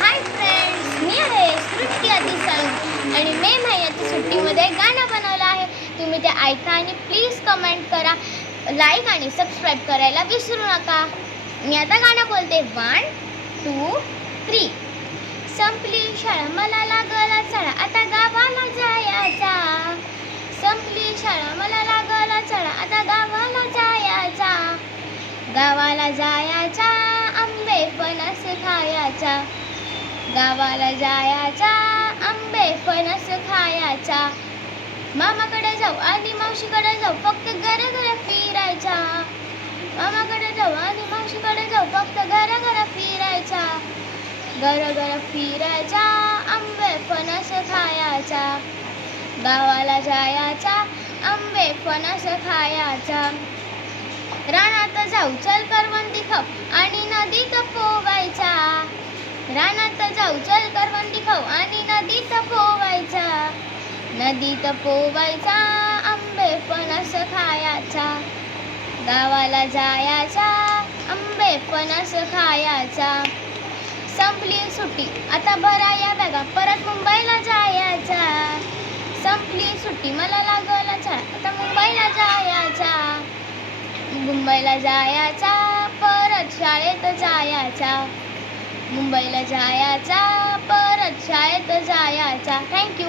Hi friends मी आहे सृष्टी अतिसाळू आणि मे महिन्याच्या सुट्टीमध्ये गाणं बनवलं आहे. तुम्ही ते ऐका आणि प्लीज कमेंट करा. लाईक आणि सबस्क्राईब करायला विसरू नका. मी आता गाणं बोलते. वन टू थ्री संपली शाळा मला लागला चढा. आता गावाला जायचा. संपली शाळा मला लागला चढा. आता गावाला जायचा. गावाला जायचा आंबे फणस खायचा. गावाला जायचा आंबे फणस खायचा. मामाकडे जाऊ आणि मावशीकडे जाऊ फक्त घर घर फिरायचा. मामाकडे जाऊ आणि मावशीकडे जाऊ फक्त घर घर फिरायचा. घर घर फिरायचा आंबे फणस खायचा. गावाला जायचा आंबे फणस खायचा. रानात जाऊ चल करवंदी खाऊ आणि नदीत पोवायचा रानात जाऊ चल करवंदी खाऊ आणि नदीत पोवायचा नदीत पोवायचा आंबे फणस खायचा. गावाला जायचा आंबे फणस खायचा. संपली सुट्टी आता भरा या बॅगा परत मुंबईला जायचा. संपली सुट्टी मला लागला छान आता मुंबईला जायचा. मुंबईला जायचा परत शाळेत जायचा. मुंबईला जायचा परत शाळेत जायचा. थँक्यू